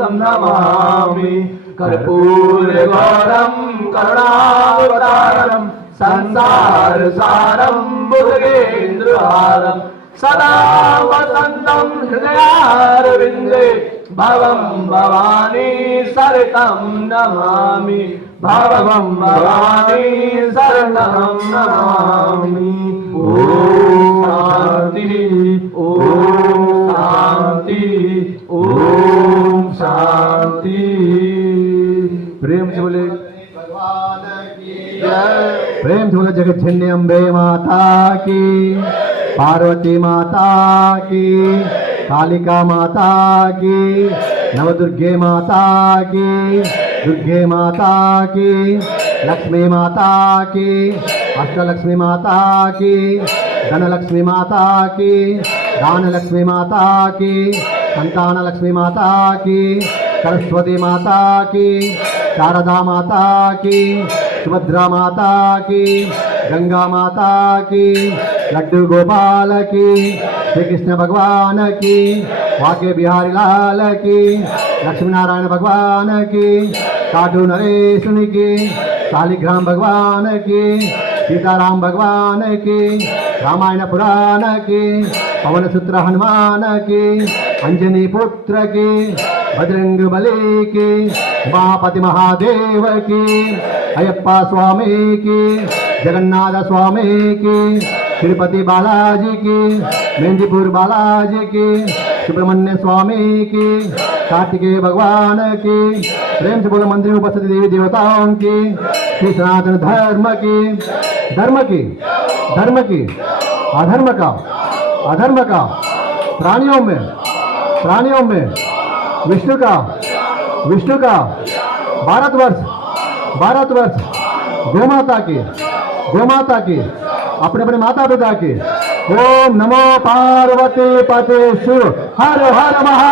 तं नमामि कर्पूरगौरं करुणावतारं संसारसारं बुधगेन्द्रहारं सदा वसन्तं हृदयारविन्दे भवं भवानी सरितं नमामि भवं भवानी सरितं नमामि। ओम शांति ओम शांति ओम शांति। प्रेम से बोले प्रेम से बोले जगत अम्बे माता की, पार्वती माता की, कालिका माता की, नवदुर्गे माता की, दुर्गे माता की, लक्ष्मी माता की, अष्टलक्ष्मी माता की, धनलक्ष्मी माता की, दानलक्ष्मी माता की, संतान लक्ष्मी माता की, सरस्वती माता की, शारदा माता की, सुभद्रा माता की, गंगा माता की, लड्डू गोपाल की, श्री कृष्ण भगवान की, वाके बिहारी लाल की, लक्ष्मी नारायण भगवान की, काटू नरेशुनि की, शालिग्राम भगवान की, सीताराम भगवान की, रामायण पुराण की, पवन सूत्र हनुमान की, अंजनी पुत्र की, बजरंग बली की, उमापति महादेव की, अयप्पा स्वामी की, जगन्नाथ स्वामी की, तिरुपति बालाजी की, मेहंदीपुर बालाजी की, सुब्रमण्य स्वामी की, कार्तिकेय भगवान की, प्रेम से बोलो मंदिर में उपस्थित देवी देवताओं की, श्री सनातन धर्म की, धर्म की, धर्म की, अधर्म का प्राणियों में विष्णु का भारतवर्ष गोमाता की अपने अपने माता पिता की। ओम नमो पार्वती पते शिव हर हर महा